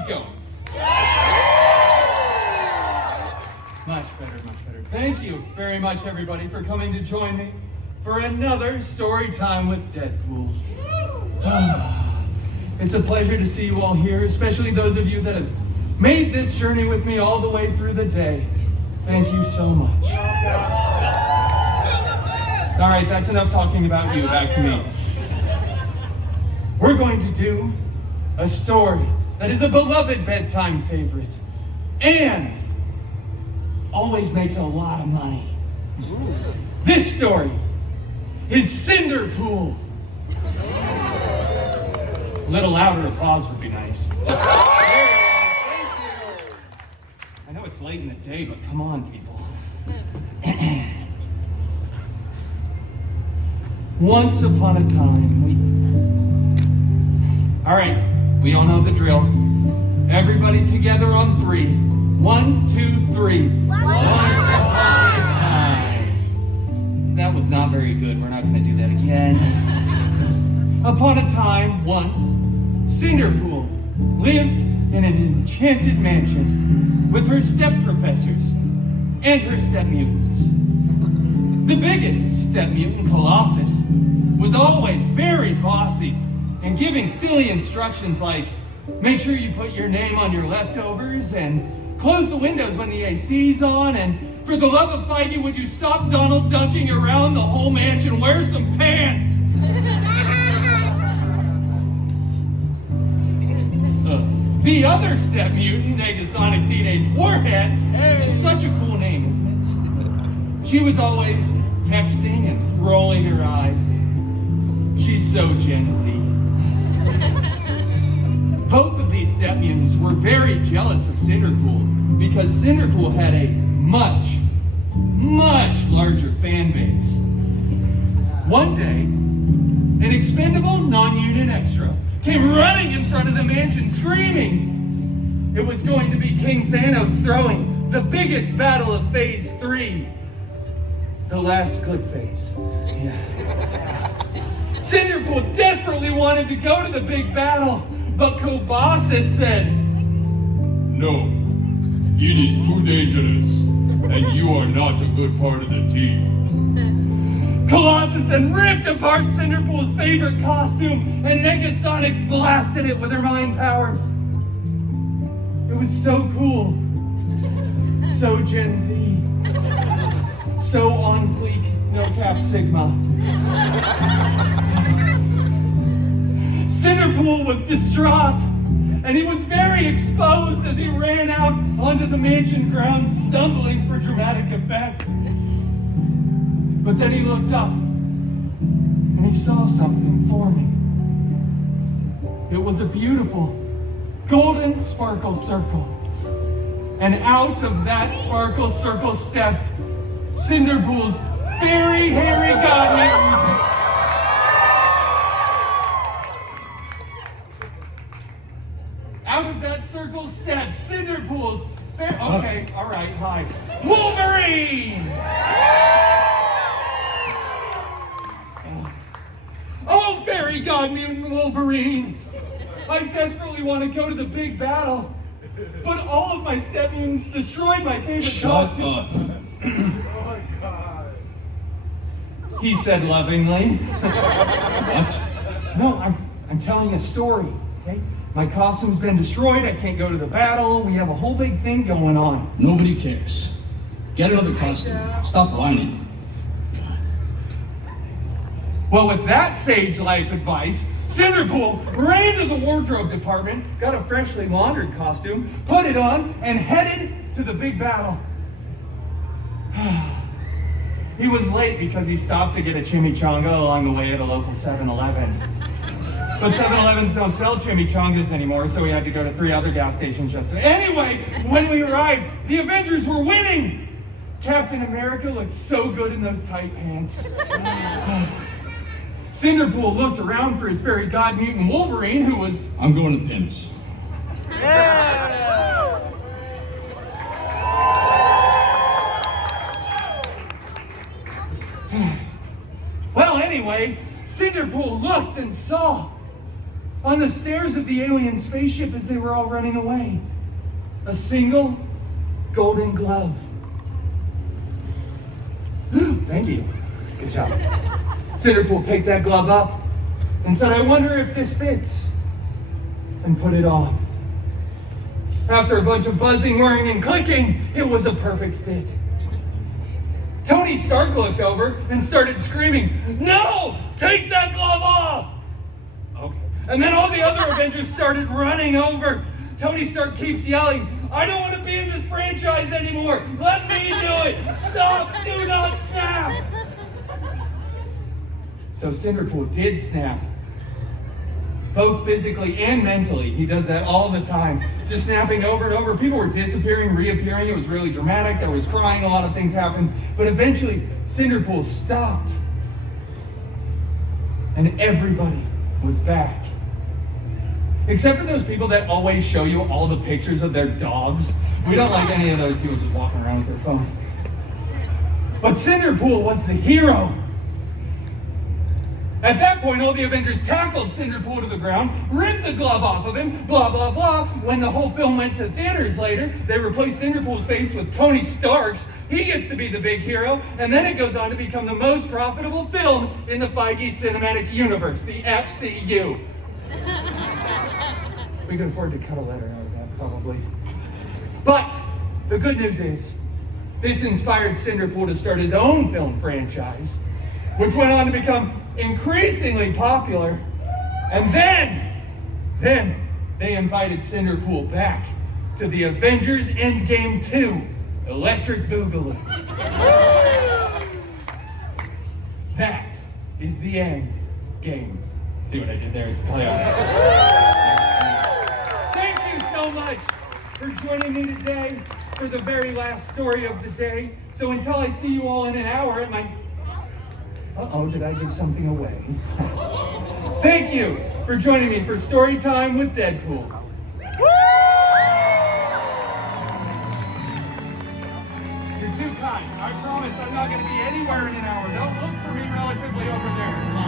keep going. Much better, much better. Thank you very much, everybody, for coming to join me for another story time with Deadpool. It's a pleasure to see you all here, especially those of you that have made this journey with me all the way through the day. Thank you so much. All right, that's enough talking about you. Back to me. We're going to do a story that is a beloved bedtime favorite and always makes a lot of money. This story is CINDERPOOL. A little louder applause would be nice. I know it's late in the day, but come on, people. Once upon a time, all right, we all know the drill. Everybody together on 3. 1, 2, 3. Once upon a time. That was not very good. We're not going to do that again. Upon a time, once, CINDERPOOL lived in an enchanted mansion with her step-professors and her step-mutants. The biggest step-mutant, Colossus, was always very bossy and giving silly instructions like, make sure you put your name on your leftovers and close the windows when the AC's on, and for the love of Feige, would you stop Donald dunking around the whole mansion? Wear some pants! The other step mutant, Negasonic Teenage Warhead, is such a cool name, isn't it? She was always texting and rolling her eyes. She's so Gen Z. Both of these step mutants were very jealous of CINDERPOOL because CINDERPOOL had a much, much larger fan base. One day, an expendable non-unit extra came running in front of the mansion screaming. It was going to be King Thanos throwing the biggest battle of Phase 3. The last good phase. Yeah. CINDERPOOL desperately wanted to go to the big battle, but Colossus said, "No, it is too dangerous, and you are not a good part of the team." Colossus then ripped apart CINDERPOOL's favorite costume, and Negasonic blasted it with her mind powers. It was so cool, so Gen Z, so on fleek, no cap sigma. CINDERPOOL was distraught, and he was very exposed as he ran out onto the mansion grounds, stumbling for dramatic effect. But then he looked up, and he saw something forming. It was a beautiful, golden sparkle circle. And out of that sparkle circle stepped CINDERPOOL's very hairy god-mutant. Out of that circle stepped CINDERPOOL's okay, all right, hi. Wolverine! Oh, fairy god mutant Wolverine! I desperately want to go to the big battle, but all of my step mutants destroyed my favorite costume. Shut up. Oh my God. He said lovingly. What? No, I'm telling a story, okay? My costume's been destroyed, I can't go to the battle, we have a whole big thing going on. Nobody cares. Get another costume. Stop whining. Well, with that sage life advice, CINDERPOOL ran to the wardrobe department, got a freshly laundered costume, put it on, and headed to the big battle. He was late because he stopped to get a chimichanga along the way at a local 7-Eleven. But 7-Elevens don't sell chimichangas anymore, so we had to go to 3 other gas stations just to... Anyway, when we arrived, the Avengers were winning! Captain America looked so good in those tight pants. CINDERPOOL looked around for his fairy god mutant Wolverine, who was... I'm going to Pim's. Well, anyway, CINDERPOOL looked and saw on the stairs of the alien spaceship as they were all running away. A single golden glove. Thank you. Good job. Cinderpool picked that glove up and said, I wonder if this fits, and put it on. After a bunch of buzzing, whirring, and clicking, it was a perfect fit. Tony Stark looked over and started screaming, no! Take that glove off! Okay. And then all the other Avengers started running over. Tony Stark keeps yelling, I don't want to be in this franchise anymore! Let me do it! Stop! Do not snap! So Cinderpool did snap. Both physically and mentally. He does that all the time. Just snapping over and over. People were disappearing, reappearing. It was really dramatic. There was crying. A lot of things happened. But eventually, Cinderpool stopped. And everybody was back. Except for those people that always show you all the pictures of their dogs. We don't like any of those people just walking around with their phone. But Cinderpool was the hero. At that point, all the Avengers tackled Cinderpool to the ground, ripped the glove off of him, blah, blah, blah. When the whole film went to theaters later, they replaced Cinderpool's face with Tony Stark's. He gets to be the big hero, and then it goes on to become the most profitable film in the Feige Cinematic Universe, the FCU. We could afford to cut a letter out of that, probably. But the good news is, this inspired Cinderpool to start his own film franchise, which went on to become increasingly popular. And then they invited Cinderpool back to the Avengers Endgame 2, Electric Boogaloo. That is the end game. See what I did there? It's play on it. Thank you so much for joining me today for the very last story of the day. So until I see you all in an hour at my... Uh-oh, did I give something away? Thank you for joining me for Storytime with Deadpool. You're too kind. I promise I'm not going to be anywhere in an hour. Don't look for me relatively over there.